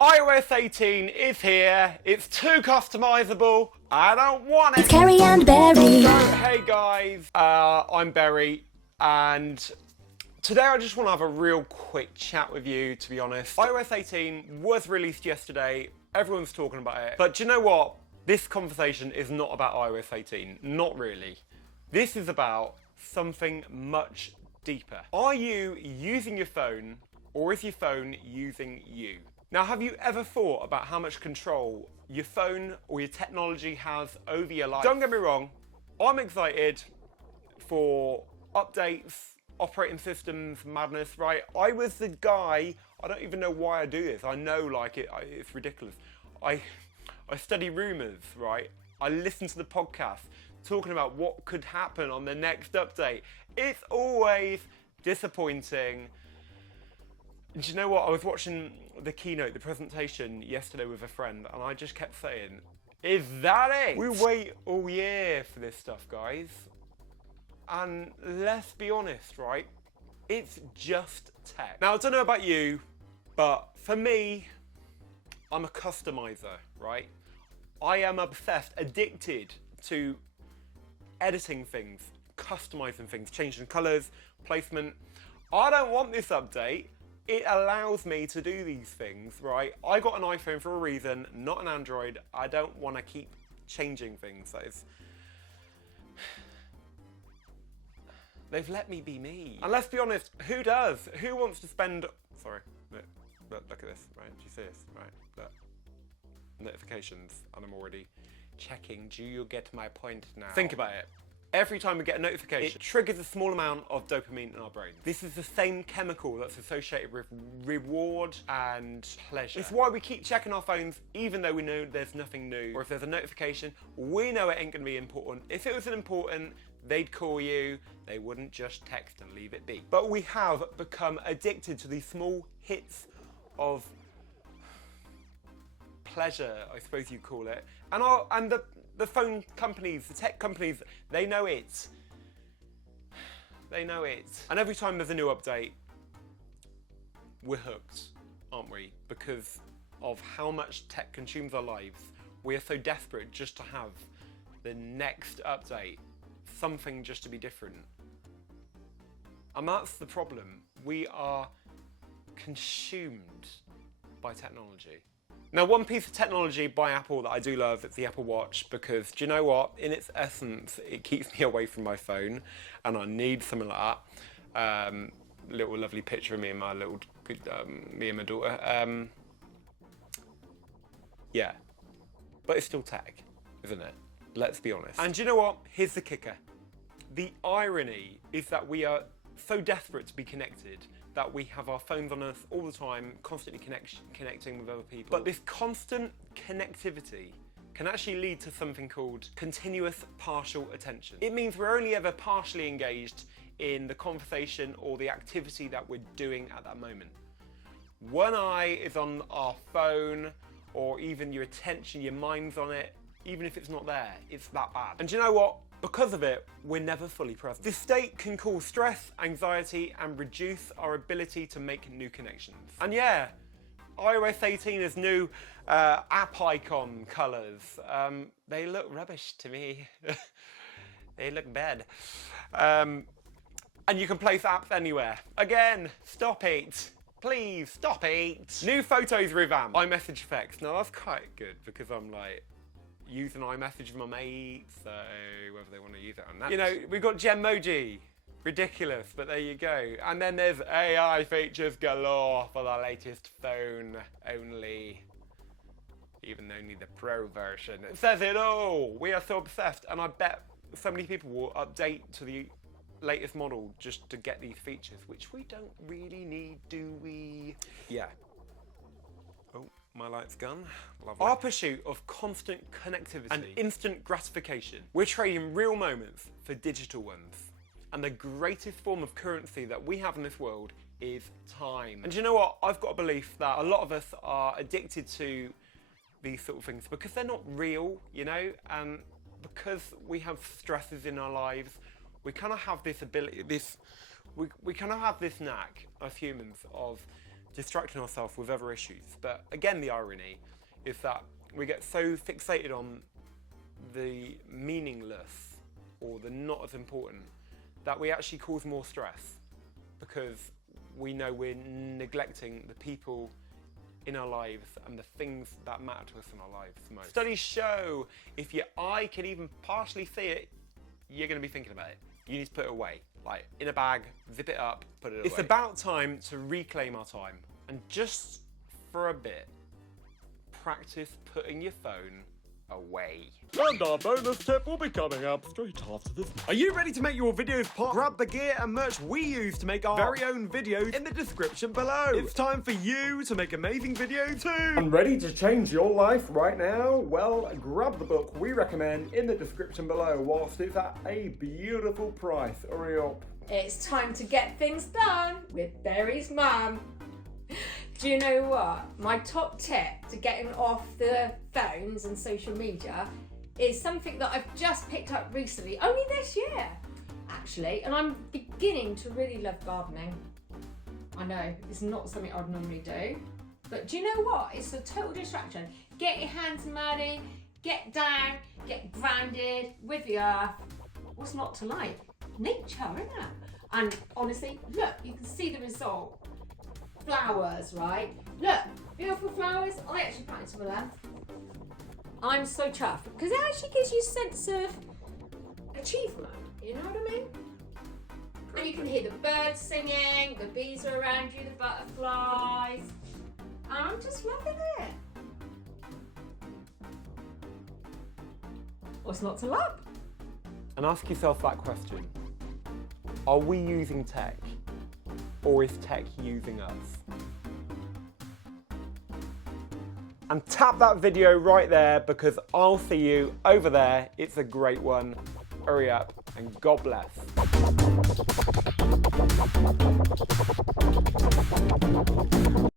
iOS 18 is here. It's too customizable. I don't want it. It's Carrie and Barry. So, hey guys, I'm Barry, and today I just want to have a real quick chat with you, to be honest. iOS 18 was released yesterday. Everyone's talking about it. But do you know what? This conversation is not about iOS 18. Not really. This is about something much deeper. Are you using your phone, or is your phone using you? Now, have you ever thought about how much control your phone or your technology has over your life? Don't get me wrong, I'm excited for updates, operating systems, madness, right? I was the guy, I don't even know why I do this. I know, like, it's ridiculous. I study rumours, right? I listen to the podcast talking about what could happen on the next update. It's always disappointing. And do you know what? I was watching the keynote, the presentation yesterday with a friend, and I just kept saying, is that it? We wait all year for this stuff, guys. And let's be honest, right? It's just tech. Now, I don't know about you, but for me, I'm a customizer, right? I am obsessed, addicted to editing things, customizing things, changing colours, placement. I don't want this update. It allows me to do these things, right? I got an iPhone for a reason, not an Android. I don't want to keep changing things. They've let me be me. And let's be honest, who does? Who wants to spend... Sorry, look at this, right? Do you see this? Right, look. Notifications, and I'm already checking. Do you get my point now? Think about it. Every time we get a notification, it triggers a small amount of dopamine in our brain. This is the same chemical that's associated with reward and pleasure. It's why we keep checking our phones even though we know there's nothing new. Or if there's a notification, we know it ain't gonna be important. If it was important, they'd call you. They wouldn't just text and leave it be. But we have become addicted to these small hits of pleasure, I suppose you'd call it. And the phone companies, the tech companies, they know it. They know it. And every time there's a new update, we're hooked, aren't we? Because of how much tech consumes our lives. We are so desperate just to have the next update, something just to be different. And that's the problem. We are consumed by technology. Now, one piece of technology by Apple that I do love is the Apple Watch, because do you know what? In its essence, it keeps me away from my phone, and I need something like that. Little lovely picture of me and my me and my daughter. Yeah, but it's still tech, isn't it? Let's be honest. And do you know what? Here's the kicker. The irony is that we are so desperate to be connected that we have our phones on us all the time, constantly connecting with other people. But this constant connectivity can actually lead to something called continuous partial attention. It means we're only ever partially engaged in the conversation or the activity that we're doing at that moment. One eye is on our phone, or even your attention, your mind's on it, even if it's not there, it's that bad. And do you know what? Because of it, we're never fully present. This state can cause stress, anxiety, and reduce our ability to make new connections. And yeah, iOS 18 is new app icon colours. They look rubbish to me. They look bad. And you can place apps anywhere. Again, stop it. Please, stop it. New photos revamp. iMessage effects. Now that's quite good because I'm like, using iMessage with my mates, so whether they want to use it or not. You know, we've got Gemmoji. Ridiculous, but there you go. And then there's AI features galore for the latest phone only. Even only the Pro version. It says it all. We are so obsessed, and I bet so many people will update to the latest model just to get these features, which we don't really need, do we? Yeah. Oh, my light's gone. Lovely. Our pursuit of constant connectivity and instant gratification. We're trading real moments for digital ones. And the greatest form of currency that we have in this world is time. And do you know what? I've got a belief that a lot of us are addicted to these sort of things because they're not real, you know? And because we have stresses in our lives, we kind of have this ability, we kind of have this knack as humans of distracting ourselves with other issues. But again, the irony is that we get so fixated on the meaningless or the not as important that we actually cause more stress because we know we're neglecting the people in our lives and the things that matter to us in our lives the most. Studies show if your eye can even partially see it, you're going to be thinking about it. You need to put it away, like in a bag, zip it up, put it away. It's about time to reclaim our time and just for a bit, practice putting your phone away. And our bonus tip will be coming up straight after this. Are you ready to make your videos pop? Grab the gear and merch we use to make our very own videos in the description below. It's time for you to make amazing videos too. And ready to change your life right now? Well, grab the book we recommend in the description below whilst it's at a beautiful price. Hurry up. It's time to get things done with Berry's mum. Do you know what? My top tip to getting off the phones and social media is something that I've just picked up recently, only this year, actually, and I'm beginning to really love gardening. I know, it's not something I'd normally do, but do you know what? It's a total distraction. Get your hands muddy, get down, get grounded with the earth. What's not to like? Nature, isn't it? And honestly, look, you can see the result. Flowers, right? Look, beautiful flowers. I actually planted some of them. I'm so chuffed because it actually gives you a sense of achievement. You know what I mean? And you can hear the birds singing, the bees are around you, the butterflies. And I'm just loving it. What's not to love? And ask yourself that question. Are we using tech? Or is tech using us? And tap that video right there because I'll see you over there. It's a great one. Hurry up and God bless.